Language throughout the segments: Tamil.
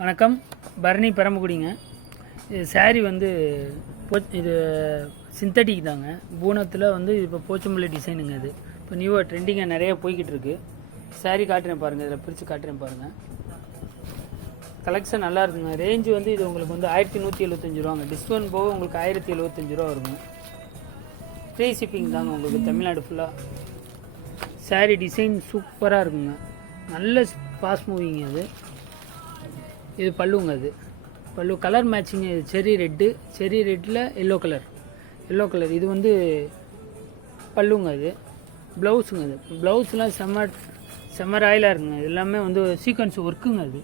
வணக்கம். பரணி பரமக்குடிங்க. இது சாரீ வந்து இது சிந்தட்டிக் தாங்க. பூனத்தில் வந்து இப்போ போச்சம்பள்ளி டிசைனுங்க. இது இப்போ நியூவாக ட்ரெண்டிங்காக நிறையா போய்கிட்டு இருக்கு. சாரீ காட்டுறேன் பாருங்கள், இதில் பிரித்து காட்டுறேன் பாருங்கள். கலெக்ஷன் நல்லா இருக்குங்க. ரேஞ்சு வந்து இது உங்களுக்கு வந்து 1175 ரூபாங்க. டிஸ்கவுண்ட் போக உங்களுக்கு 1075 ரூபா வருங்க. ஃப்ரீ ஷிப்பிங் தாங்க உங்களுக்கு தமிழ்நாடு ஃபுல்லாக. சாரீ டிசைன் சூப்பராக இருக்குங்க. நல்ல ஃபாஸ்ட் மூவிங் அது. இது பல்லுங்க. அது பல்லு கலர் மேட்சிங். செரி ரெட்டில் எல்லோ கலர் இது வந்து பல்லுங்க. அது ப்ளவுஸுங்க. அது ப்ளவுஸ்லாம் செம்ம ராயலாக இருக்குங்க. இது எல்லாமே வந்து சீக்வன்ஸ் ஒர்க்குங்க. அது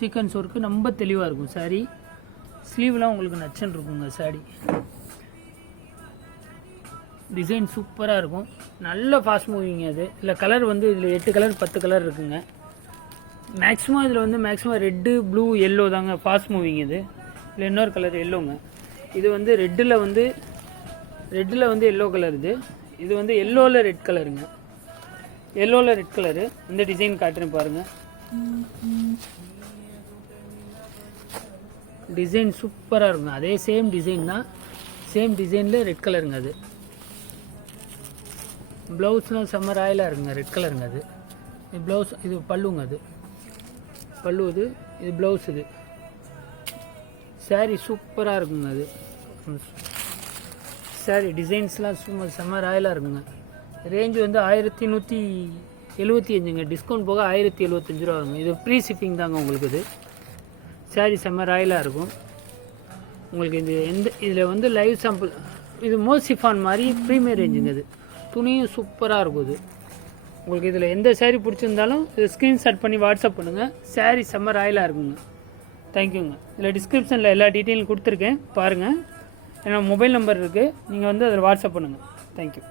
சீக்வன்ஸ் ஒர்க்கு ரொம்ப தெளிவாக இருக்கும். சாரி ஸ்லீவ்லாம் உங்களுக்கு நச்சுன்னு இருக்குங்க. சாரி டிசைன் சூப்பராக இருக்கும். நல்ல ஃபாஸ்ட் மூவிங்க. அது இல்லை கலர் வந்து இதில் 8 கலர் 10 கலர் இருக்குங்க. மேக்ஸிமம் இதில் வந்து ரெட்டு ப்ளூ எல்லோ தாங்க ஃபாஸ்ட் மூவிங். இது இல்லை இன்னொரு கலர் எல்லோங்க. இது வந்து ரெட்டில் வந்து எல்லோ கலர். இது வந்து எல்லோவில் ரெட் கலருங்க. எல்லோவில் ரெட் கலரு. இந்த டிசைன் காட்டுறேன் பாருங்கள். டிசைன் சூப்பராக இருக்குங்க. அதே சேம் டிசைன் தான். சேம் டிசைனில் ரெட் கலருங்க. அது ப்ளவுஸ்லாம் செம்ம ராயலாக இருக்குங்க. ரெட் கலருங்க. அது ப்ளவுஸ். இது பல்லுங்க. அது பல்லு. இது ப்ளவுஸ். இது சாரீ சூப்பராக இருக்குங்க. அது சாரீ டிசைன்ஸ்லாம் சும்மா செம்ம ராயலாக இருக்குங்க. ரேஞ்சு வந்து 1175ங்க. டிஸ்கவுண்ட் போக 1075 ரூபா ஆகுங்க. இது ஃப்ரீ ஷிப்பிங் தாங்க உங்களுக்கு. இது சாரீ செம்ம ராயலாக இருக்கும் உங்களுக்கு. இது இதில் வந்து லைவ் சாம்பிள். இது மோசிஃபான் மாதிரி ப்ரீமியர் ரேஞ்சுங்க. இது துணியும் சூப்பராக இருக்கும். இது உங்களுக்கு இதில் எந்த சாரீ பிடிச்சிருந்தாலும் இது ஸ்க்ரீன்ஷாட் பண்ணி வாட்ஸ்அப் பண்ணுங்கள். சாரீ செம்ம ராயலாக இருக்குங்க. தேங்க்யூங்க. இதில் டிஸ்கிரிப்ஷனில் எல்லா டீட்டெயிலும் கொடுத்துருக்கேன் பாருங்கள். என்னோடய மொபைல் நம்பர் இருக்குது. நீங்கள் வந்து அதில் வாட்ஸ்அப் பண்ணுங்கள். தேங்க்யூ.